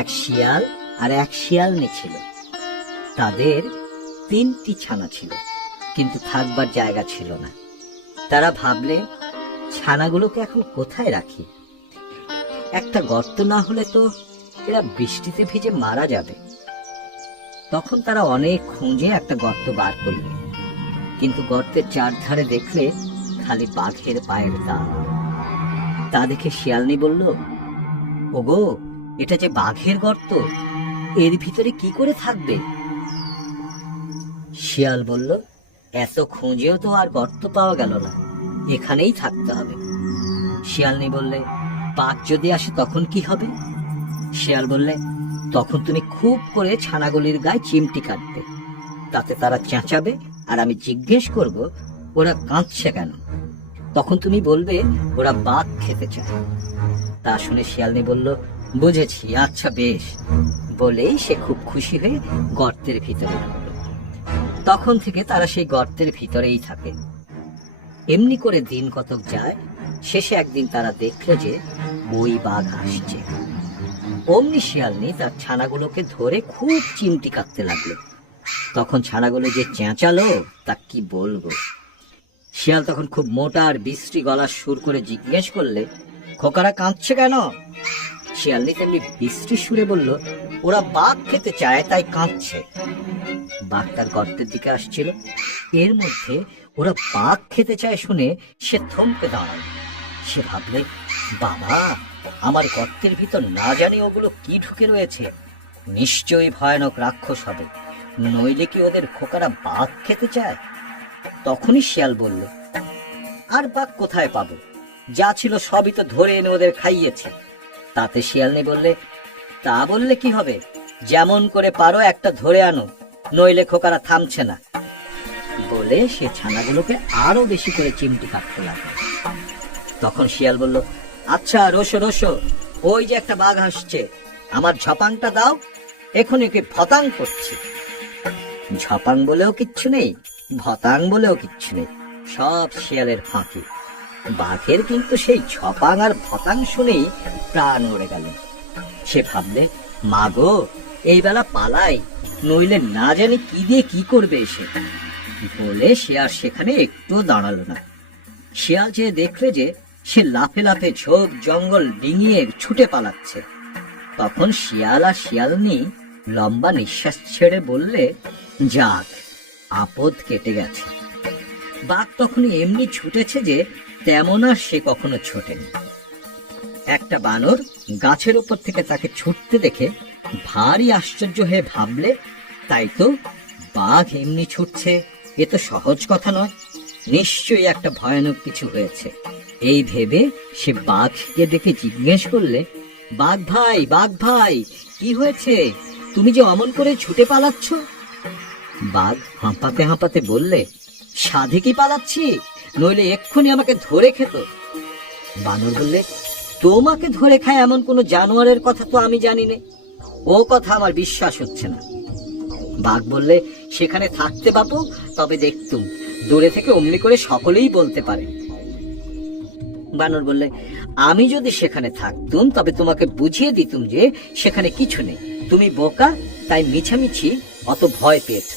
এক শিয়াল আর এক শিয়ালনি ছিল। তাদের 3টি ছানা ছিল, কিন্তু থাকবার জায়গা ছিল না। তারা ভাবলে, ছানাগুলোকে এখন কোথায় রাখি? একটা গর্ত না হলে তো এরা বৃষ্টিতে ভিজে মারা যাবে। তখন তারা অনেক খুঁজে একটা গর্ত বার করল, কিন্তু গর্তের চারধারে দেখলে খালি বাঘের পায়ের দাগ। তা দেখে শিয়ালনি বলল, ওগো, এটা যে বাঘের গর্ত, এর ভিতরে কি করে থাকবে? শিয়াল বলল, এত খুঁজেও তো আর গর্ত পাওয়া গেল না, এখানেই থাকতে হবে। শিয়ালনি বললে, বাঘ যদি আসে তখন কি হবে? শিয়াল বললে, তখন তুমি খুব করে ছানাগুলির গায়ে চিমটি কাটবে, তাতে তারা চেঁচাবে আর আমি জিজ্ঞেস করব ওরা কাঁদছে কেন। তখন তুমি বলবে ওরা বাঘ খেতে চায়। তা শুনে শিয়ালনি বলল, বুঝেছি, আচ্ছা বেশ, বলেই সে খুব খুশি হয়ে গর্তের ভিতরে ঢুকল। তখন থেকে তারা সেই গর্তের ভিতরেই থাকে। এমনি করে দিন কতক যায়। শেষে একদিন তারা দেখল যে ওই বাঘ আসছে। অমনি শিয়ালনি তার ছানাগুলোকে ধরে খুব চিমটি কাটতে লাগলো। তখন ছানাগুলো যে চেঁচালো তা কি বলবো। শিয়াল তখন খুব মোটা আর বিশ্রী গলার সুর করে জিজ্ঞেস করলে, খোকারা কাঁদছে কেন? শিয়ালনি তেমনি বিশ্রী সুরে বলল, ওরা বাঘ খেতে চায় তাই কাঁদছে। বাঘ তার গর্তের দিকে আসছিল। এর মধ্যে ওরা বাঘ খেতে চায় শুনে সে থমকে দাঁড়ায়। সে ভাবলে, বাবা, আমার গর্তের ভিতর না জানি ওগুলো কি ঢুকে রয়েছে, নিশ্চয়ই ভয়ানক রাক্ষস হবে, নইলে কি ওদের খোকারা বাঘ খেতে চায়? তখনই শিয়াল বলল, আর বাঘ কোথায় পাবো, যা ছিল সবই তো ধরে এনে ওদের খাইয়েছে। তাতে শিয়ালনি বললে, তা বললে কি হবে, যেমন করে পারো একটা ধরে আনো, নইলে খোকারা থামছে না। বলে সে ছানাগুলোকে আরো বেশি করে চিমটি কাটতে লাগলো। তখন শিয়াল বলল, আচ্ছা রোসো রোসো, ওই যে একটা বাঘ আসছে, আমার ঝপাংটা দাও, এখন একে ভতাং করছি। ঝপাং বলেও কিচ্ছু নেই, ভতাং বলেও কিচ্ছু নেই, সব শিয়ালের ফাঁকি। বাঘের কিন্তু সেই ঝপাং আর ভতাং শুনেই প্রাণ উড়ে গেল। সে ভাবলে, মাগো, এই বেলা পালাই, নইলে না জানি কি দিয়ে কি করবে এসে। বলে সে আর সেখানে একটু দাঁড়ালো না। শিয়াল চেয়ে দেখলে যে সে লাফে লাফে ঝোপ জঙ্গল ডিঙিয়ে ছুটে পালাচ্ছে। তখন শিয়াল আর শিয়ালনি লম্বা নিঃশ্বাস ছেড়ে বললে, যাক, আপদ কেটে গেছে। বাঘ তখন এমনি ছুটেছে যে তেমন আর সে কখনো ছোটেনি। একটা বানর গাছের উপর থেকে তাকে ছুটতে দেখে ভারী আশ্চর্য হয়ে ভাবলে, তাই তো, বাঘ এমনি ছুটছে, এ তো সহজ কথা নয়, নিশ্চয়ই একটা ভয়ানক কিছু হয়েছে। এই ভেবে সে বাঘকে দেখে জিজ্ঞেস করলে, বাঘ ভাই, বাঘ ভাই, কি হয়েছে, তুমি যে অমন করে ছুটে পালাচ্ছ? বাঘ হাঁপাতে হাঁপাতে বললে, সাধে কি পালাচ্ছি, নইলে এক্ষুনি আমাকে ধরে খেত। বানর বললে, তোমাকে ধরে খায় এমন কোন জানোয়ারের কথা তো আমি জানি না, ও কথা আমার বিশ্বাস হচ্ছে না। বাঘ বললে, সেখানে থাকতে পাবো তবে দেখতুম, দূরে থেকে অমনি করে সকলেই বলতে পারে। বানর বললে, আমি যদি সেখানে থাকতুম তবে তোমাকে বুঝিয়ে দিতুম যে সেখানে কিছু নেই, তুমি বোকা, তাই মিছামিছি অত ভয় পেয়েছ।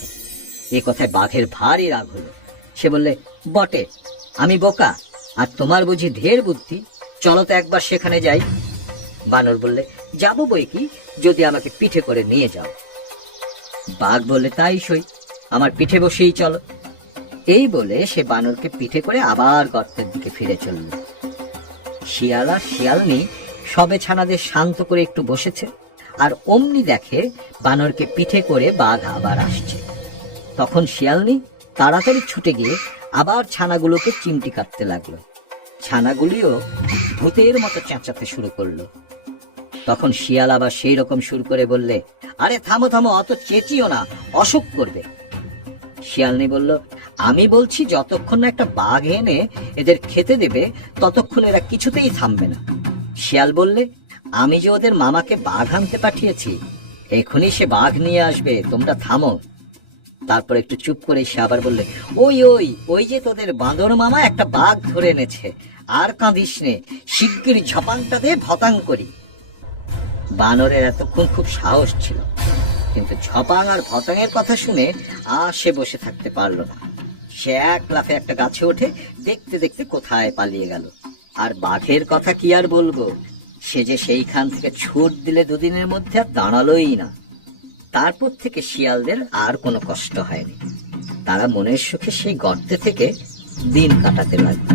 এ কথায় বাঘের ভারী রাগ হলো। সে বললে, বটে, আমি বোকা, আর তোমার বুঝি ঢের বুদ্ধি, চলো তো একবার সেখানে যাই। বানর বললে, যাবো বই কি, যদি আমাকে পিঠে করে নিয়ে যাও। বাঘ বললে, তাই সই, আমার পিঠে বসেই চলো। এই বলে সে বানরকে পিঠে করে আবার গর্তের দিকে ফিরে চলল। শিয়াল আর শিয়ালনি সবে ছানাদের শান্ত করে একটু বসেছে, আর অমনি দেখে বানরকে পিঠে করে বাঘ আবার আসছে। তখন শিয়ালনি তাড়াতাড়ি ছুটে গিয়ে আবার ছানাগুলোকে চিমটি কাটতে লাগলো। ছানাগুলিও ভূতের মতো চেঁচাতে শুরু করলো। তখন শিয়াল আবার সেই রকম শুরু করে বললে, আরে থামো থামো, অত চেঁচিও না, অসুখ করবে। শিয়ালনি বলল, আমি বলছি যতক্ষণ না একটা বাঘ এনে এদের খেতে দেবে ততক্ষণ এরা কিছুতেই থামবে না। শিয়াল বললে, আমি যে ওদের মামাকে বাঘ আনতে পাঠিয়েছি, এখনই সে বাঘ নিয়ে আসবে, তোমরা থামো। তারপর একটু চুপ করে সে আবার বললে, ওই ওই ওই যে তোদের বাঁদর মামা একটা বাঘ ধরে এনেছে, আর কাঁদিস নে, শিগগির ঝপাংটা দে ভতাং করি। বানরের এতক্ষণ খুব সাহস ছিল, কিন্তু ঝপাং আর ভতাঙের কথা শুনে সে বসে থাকতে পারলো না। সে এক লাফে একটা গাছে ওঠে, দেখতে দেখতে কোথায় পালিয়ে গেল। আর বাঘের কথা কি আর বলবো, সে যে সেইখান থেকে ছুট দিলে দুদিনের মধ্যে আর দাঁড়ালোই না। তারপর থেকে শিয়ালদের আর কোনো কষ্ট হয়নি, তারা মনের সুখে সেই গর্তে থেকে দিন কাটাতে লাগলো।